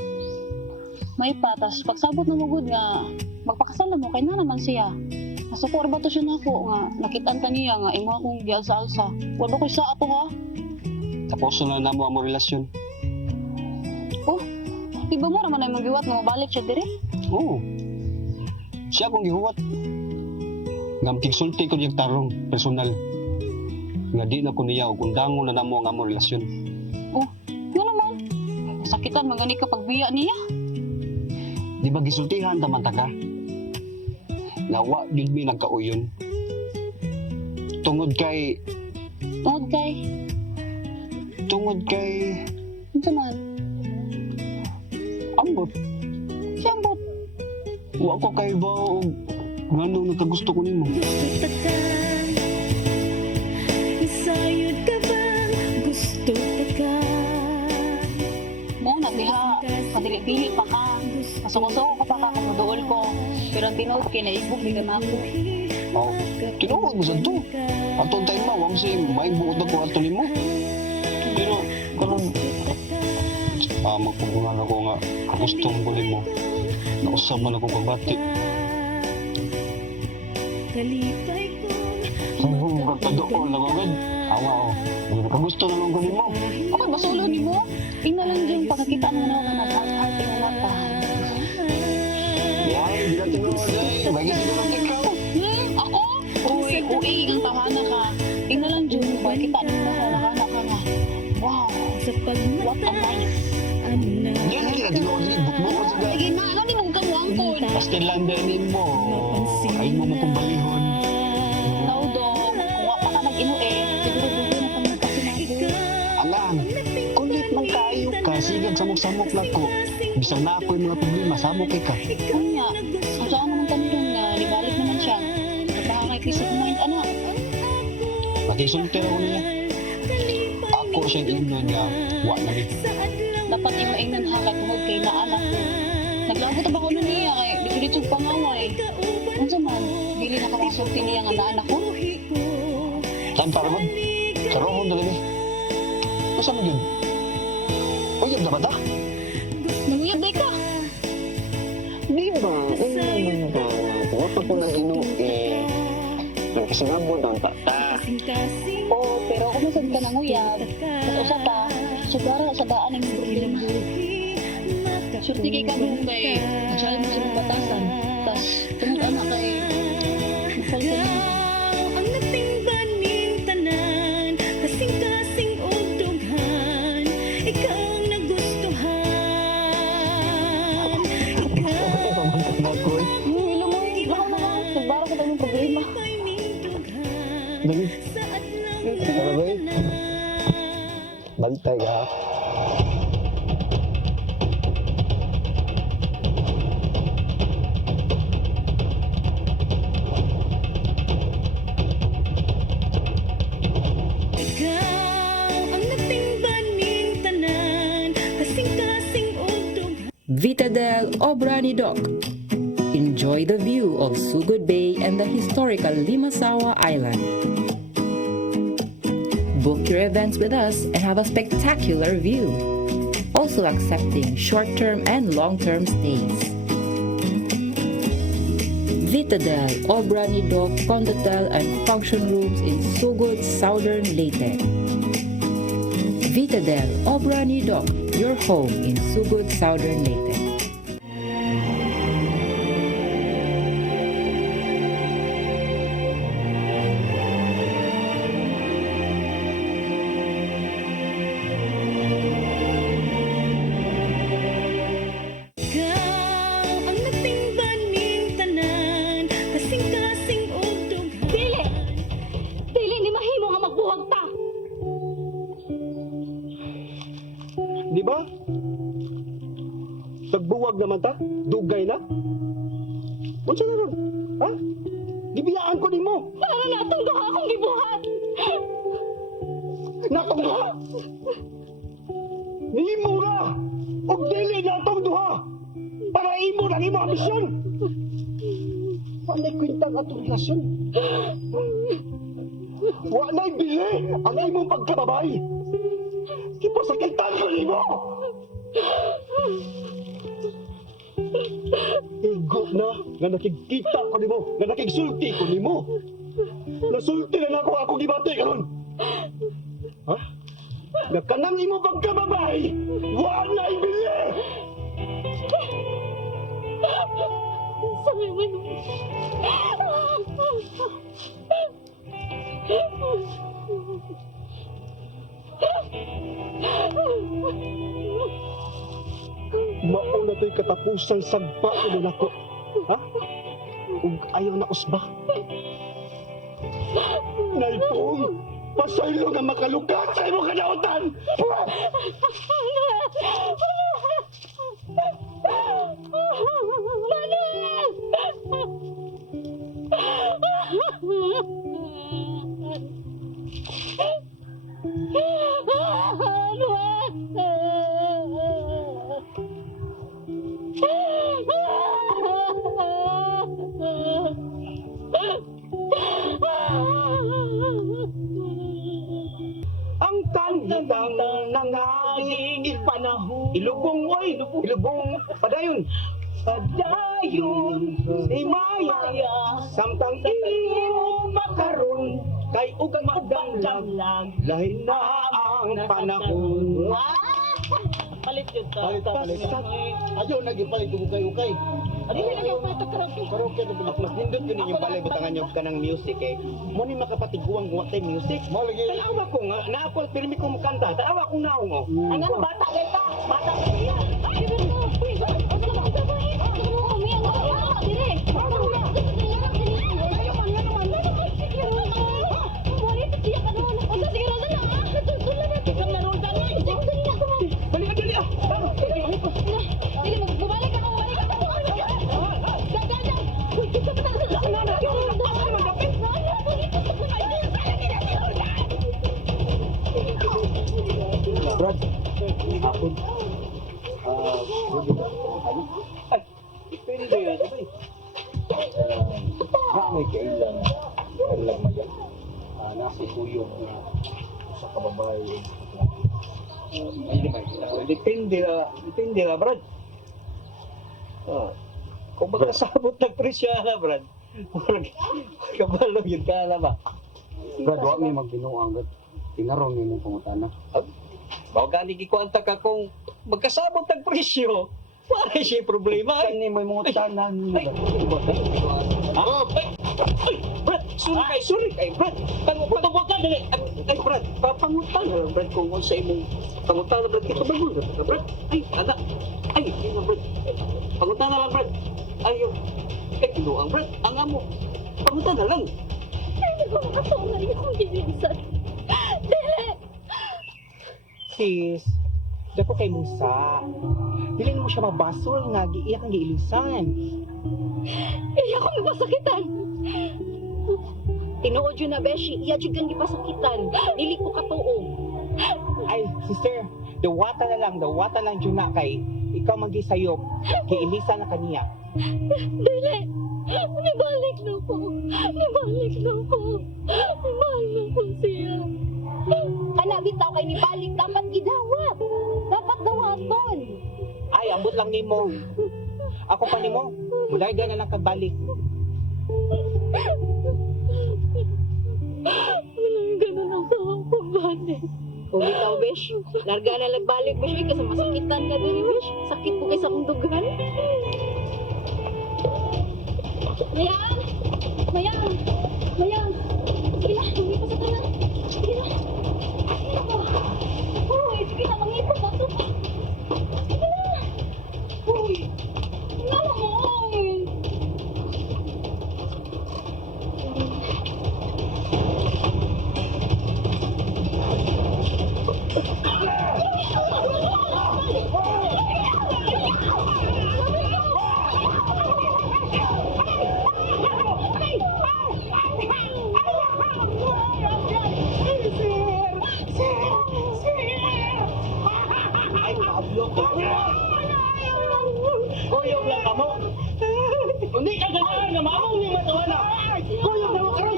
May patas. Pagsabot na mugod nga, magpakasal na mo, kay na naman siya. Nasukor ba to siya na ako nga, nakitaan ka niya nga, imo akong gialsa-alsa. Wala ko sa ato ha. Tapos na namo ang relasyon. Oh, di ba mo naman ay magiwat mo, balik siya dire? Oo. Siya akong gihuwat. Ngamking sulti ko niyang tarong, personal. Nga di na ko niya o kundango na namo ang among relasyon. Oh, nga naman. Sakitan magani ka pagbiya niya. Di ba gisultihan taman ta ka? Nawa yun mi nagkauyon. Tungod kay... Tungod kay, ano man? Ambot. Siyambot. Wa ko kay ba o ngano nagkagusto ko nimo. Sayod ka bang gusto ka? Mo na diha, kadili-dili pa ka. Masuko-suko ka pa ka kung maduol ko. Pero ang tinuod kinaibog di ka na ako. Oh, tinuod mo sa to. Atong time mo, wang si may buot na kwarto nimo. Pero karon magpupungan ako nga gusto mo nimo. Nausap man ako pagbati. Kalipay ko Magpadoon lang agad. Awa o. Gusto na lang ko nimo. Okay, basulo ni mo. Tingnan lang yung pagkakita mo na ako nag-heart yung mata. Yan, hindi na tinuod ay. Bagay siguro ng ikaw. Ako? Uy, ang tahanan ka. Tingnan lang yung pagkakita mo na ako nakahanak ka nga. Wow, sa what a pagmata. night. Yan, hindi na tinuod ni. Bukbuk ka sa Sige na, ano ni mong kamuang ko? Pastilander nimo. Ay mo mo kong balihon. lang. Kulit man kaayo ka, sigag samok-samok lang ko. Bisang na ako yung mga problema, samok ka. Kanya, kung saan naman tanong nga, nibalik naman siya. Baka kay peace of mind, anak. Makisulti ako niya. Ako siyang ingnan niya, wa na rin. Dapat yung maingnan hakat mo kay na anak ko. Naglagot ba ko na niya kay bitulitsog pangaway. Kung man, bili na kawasulti niya nga na anak ko. Saan para mo? Sa rohon na rin eh. Masa mo yun? Uyab na ba ta? Nanguyab day ka. Di ba? Huwag pa ko na ino eh. Nagkasingabot ang tata. Oo, pero kung masad ka nanguyab, at usa pa, sugara sa daan ng problema. Surti kay ka mo kay, masyal mo sa batasan. Tas, tungod anak kay, mapal ko na. Ang natingbanin tanan, kasing-kasing og dughan, ikaw ang nagustuhan. Hilo mo, baka naman, nagbara ko tayo ng problema. Dali. Tara ba eh? Bantay ka. Ikaw ang natingbanin tanan, kasing-kasing og dughan. Vitadel Obrani Dock. Enjoy the view of Sugod Bay and the historical Limasawa Island. Book your events with us and have a spectacular view. Also accepting short-term and long-term stays. Vitadel Obrani Dock Condotel and function rooms in Sugod, Southern Leyte. Vitadel Obrani Dock, your home in Sugod, Southern Leyte. Ikaw ang natingbanin tanan, kasing-kasing og dughan. Dili! Dili, ni mahimo nga magbuwag ta! Di ba? Tagbuwag naman ta? Dugay na? Unsa na ron? Ha? Gibiyaan ko nimo. Para na itong duha akong gibuhat! Natong duha. Nimo ra. Og dili natong duha. Para imo lang imo ang misyon. Panay kwintang atong relasyon. Wa na'y bili ang imong pagkababay. Ipasakitan ko nimo. Igo na nga nakikita ko nimo, nga nakigsulti ko nimo. Nasulti na ako gibati karon. Ha? Nakanang imo pagkababay, wa na ibili. Sabi mo Mauna to'y katapusan sagpa ko nako. Ha? Ug ayaw na usba. Naipong, pasaylo nga makalugat sa imo kadautan. Ang tangitang nangagigil panahon. Ilubong, oy! Ilubong! Padayon! Padayon! Si Maya! Samtang imo makaroon kay ugang magdamdam lang lahi na ang panahon. Palit yun ta. Palit. Ayaw nagipalit ko ukay-ukay. Ano yung lagay palit ta karaoke? Karaoke to bilis. Mas nindot yun yung balay butangan nyo ka ng music eh. Mo ni makapatiguang guwag tayo music. Mo lagi. Tanawa ko nga, naako pirmi ko makanta. Tanawa kong naong oh. Ang ano bata kay ta? Bata kay iya. Ay, di ba ito? Uy, ano ka ba? Ano ba? Ano mo kami? Ano ka ba? Dire! Ano ka ba? Ayaw man, ano man. Ano ka? Sige, ano ka? Muli, tiyak ano? Ano, sige, ano na? Tutula na. Ikaw na ron dali. Brad, hapon. Pwede ba? Ano? Ay, depende yan. Sabay. May kailan. Kailan maya. Nasa tuyok na sa kababae. Depende na, Brad. Kung magkasabot ng presyo na, Brad. Kabalo yun ka na ba? Brad, wa may magbinuang. Tingarong may mong pangutana. Bawa gani gikuanta ka kung magkasabot ng presyo. Wala siya problema. Kani may mga tanan. Ay, Brad, sorry kay Brad. Pangutan dali. Ay, Brad, papangutan na Brad kung sa imong pangutan na Brad kita bagul ka Brad. Ay, anak. Ay, yun na Brad. Pangutan na lang Brad. Ayo. Kay kinuang Brad, ang amo. Pangutan na lang. Hindi ko makasama yung gilinsan. Dili! Sis, dako kay Musa. Dili mo siya mabasol nga giiyak ang giilisan. Iya ko gipasakitan. Tinuod yun na, Beshi. Iya jud kang gipasakitan. Dili ko katuog. Ay, sister, dawata lang dyan na kay ikaw magisayop. Giilisan na kaniya. Dili! Nibalik na ko. Nibalik na ko. Nibalik na ko siya. Kana bitaw kay nibalik. Dapat gidawat. Dapat dawaton. Ay, ambot lang nimo. Ako pa nimo, mulay na lang kagbalik. Walang ganun ang tawang pabalik. Kung ikaw, Besh, larga na nagbalik, Besh, kasi masakitan ka din, Besh. Sakit po kayo sa kong dugan. Mayang! Mayang! Mayang! Sige na, mangipos ka na. Sige na. Uy, sige na, mangipos na ito. Sige na. Uy, naman mo, uy. Ay, nakablok ko. Kuyog lang ka mo. Hindi ka ganahan na mamong niya matawana. Kuyog na mo karon.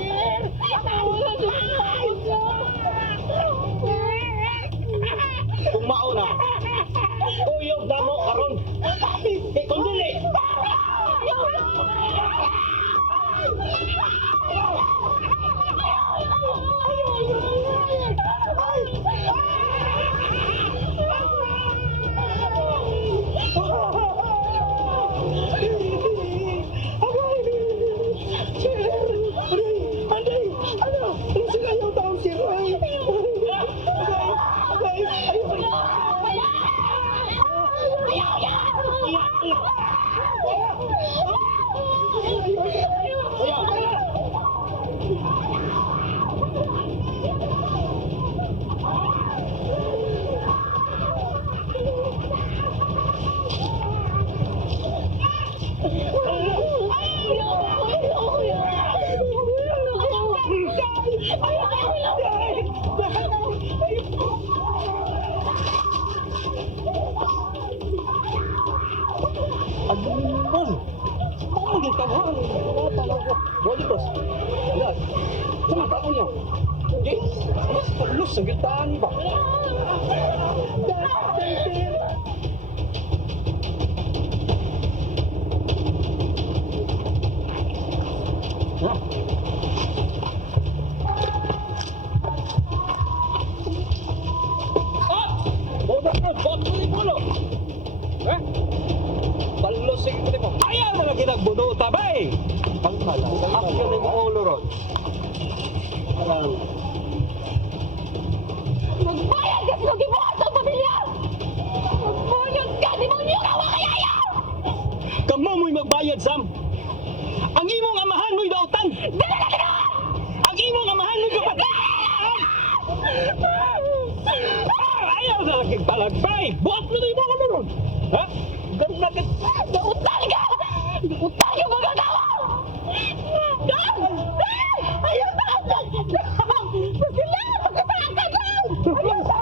Kung mauna, kuyog na mo karon. Kung dili. Body cross. Yan. Kumata ko niyo. Hindi. Mas palus sa gitaan ba? Ayaw na lagi nagbudo tabay! Pagkala, ako ka na yung ulo ron. Magbayad ka sa gibuhat sa pamilya! Magbayad ka! Di mo niyo kawa kaya! Kamo mo'y magbayad, Sam. Ang imong amahan mo'y dautan. Dala na ka! Ang imong amahan mo'y kapatid. Ayaw na lagi palagbay. Buhat na yung mga ron. Ha? Ganun na ganun. Nautang ka! Nautang yung mga tao! Ayaw na! Sila! Magkasaan ka dyan! Ayaw na!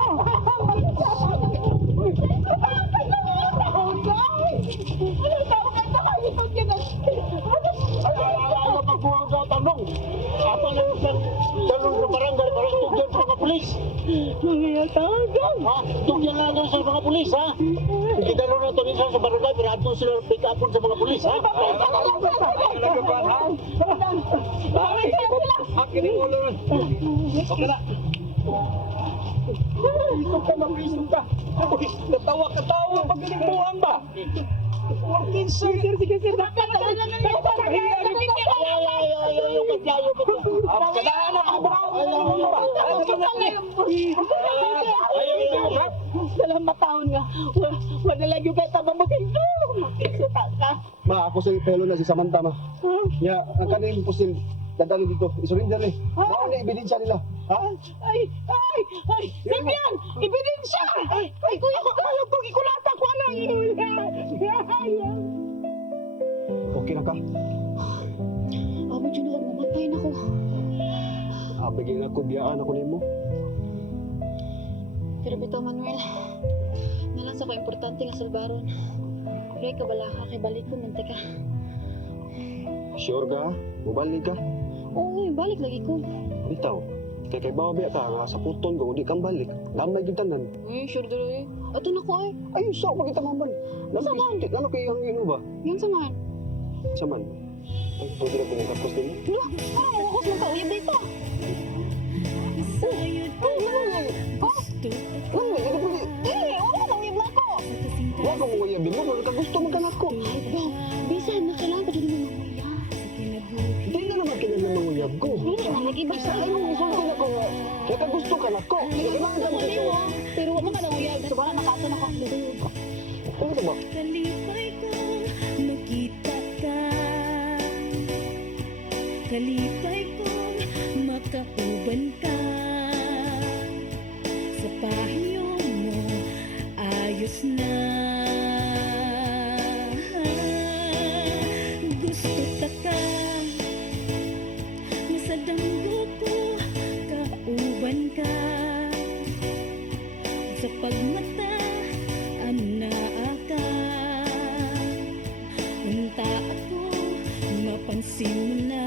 pulis. Mga tagang. Ha? Tugyan na lang sa mga pulis, ha? Ikidalo na ito nila sa barangay, pero ato sila pick upon sa mga pulis, ha? Akin yung ulo. Okay na. Ito ka, mabisog ka. Uy, natawa-katawa pag ginigbuhan ba? Sige, sir. Salamat taon nga. Wala lang yung kata mamagay. Makisuta ka. Ma, ako sa pelo na si Samantha, ma. Ya, ang kanin pusil, dadali dito. Isurrender eh. Baka na ebidensya nila. Ha? Ay! Simeon! Ebidensya! Ay, kuya ko kayo kung ikulata ko ano Okay na ka? Amo, Junior, namatay na ko. Bigyan ako, biyaan ako nimo. Pero bitaw, Manuel, nalang sa ko importante nga salbaron. Pre, kabala ka, kay balik ko, nante ka. Sure ka? Mubalik ka? Oo, balik lagi ko. Bitaw. Kay bawa biya ka, nga sa puton ko, di kang balik. Damay kita nan. Uy, sure dalo eh. Ato na ko eh. Ayun, sa ako kita maman. Saman? Ano kayo ang ino ba? Yan saman. Saman. Ay, pwede na pinang kapos din. No, parang mawakos ng kauyab dito. Oo, nauyab na ako. Huwag ka mong uyabin mo, kung gusto magkanak ko. No, bisan na kailangan pa dyan naman mamaya. Hindi na naman kailan ng uyab ko. Hindi na lagi ba Sa ayaw mo, gusto na ko nga. Kaya ka gusto ka na ko. Hindi ka kailangan ka mo dito. Pero wag mo ka nang uyab. So baka nakasa na ko. Ano ito ba? Kalipay ko makita ka. Kalipay ko makauban ka. Sa pahiyo mo ayos na. Gusto ta ka. Sa damgo ko kauban ka. Sa pagmata anaa ka. Unta ako mapansin mo na.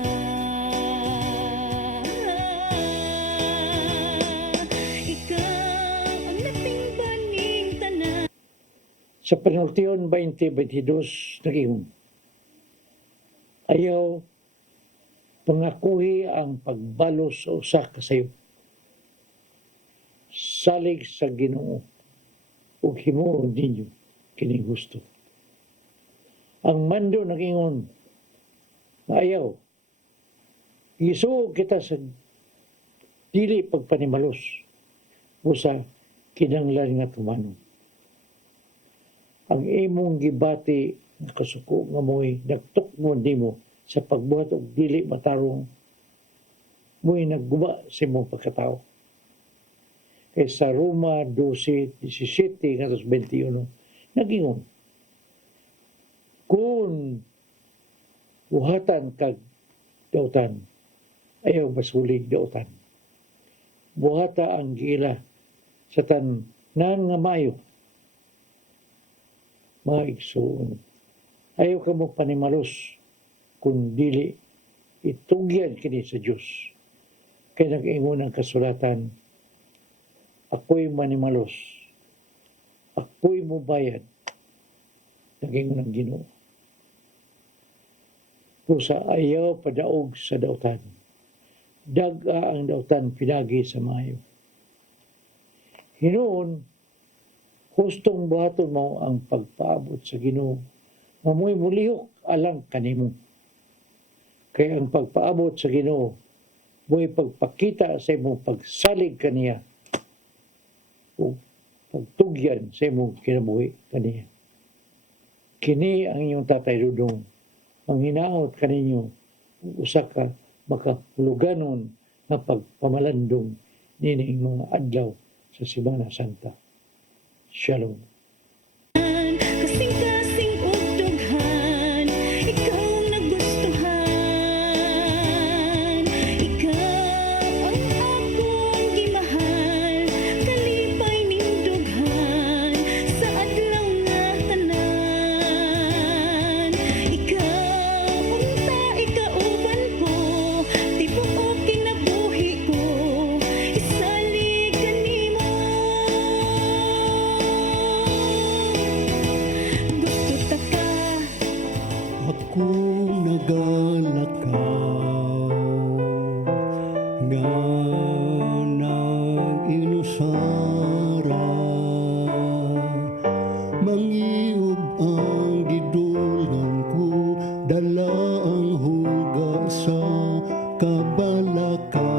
Ikaw ang natingbaning tanan. Sa Panultiyon 2022, naging ayaw pangakuhi ang pagbalos sa usa ka sayo. Salig sa Ginoo ug himuon ninyo kini gusto. Ang mando nagingon na ayaw isuog kita sa dili pagpanimalos usa kinahanglan nga tumanong. Ang imong gibati nga kasuko nga mo'y nagtukmon nimo sa pagbuhat og dili matarong mo'y nagguba sa imong pagkatao. Kay sa Roma 12:17 ngadto 21 nagingon kung buhatan kag dautan ayaw basulig dautan. Buhata ang gila sa tanan nga maayo. Mga igsoon, ayaw ka mo panimalos kung dili itugyan kini sa Diyos. Kaya nag-ingon ang kasulatan, ako'y manimalos, ako'y mubayad, nag-ingon ang Ginoo. Pusa ayaw padaog sa dautan. Daga ang dautan pinagi sa mayo. Hinoon, hustong buhaton mo ang pagpaabot sa Ginoo. Mamoy mulihok alang kanimo. Kaya ang pagpaabot sa Ginoo, mo'y pagpakita sa imong pagsalig kaniya o pagtugyan sa imong kinabuhi kaniya. Kini ang inyong Tatay Dudong, ang hinaot kaninyo, usa ka makahuluganon na pagpamalandong nining mga adlaw sa Semana Santa. Shalom. Kasing-kasing ug dughan, ikaw ang nagustuhan. Ikaw ang akong gimahal, kalipay ning dughan sa adlaw nga tanan. Ikaw unta ikauban ko, tibuok kinabuhi ko, isalig nga nag-inusara mangiog ang didulgan ko dala ang hulga sa kabalaka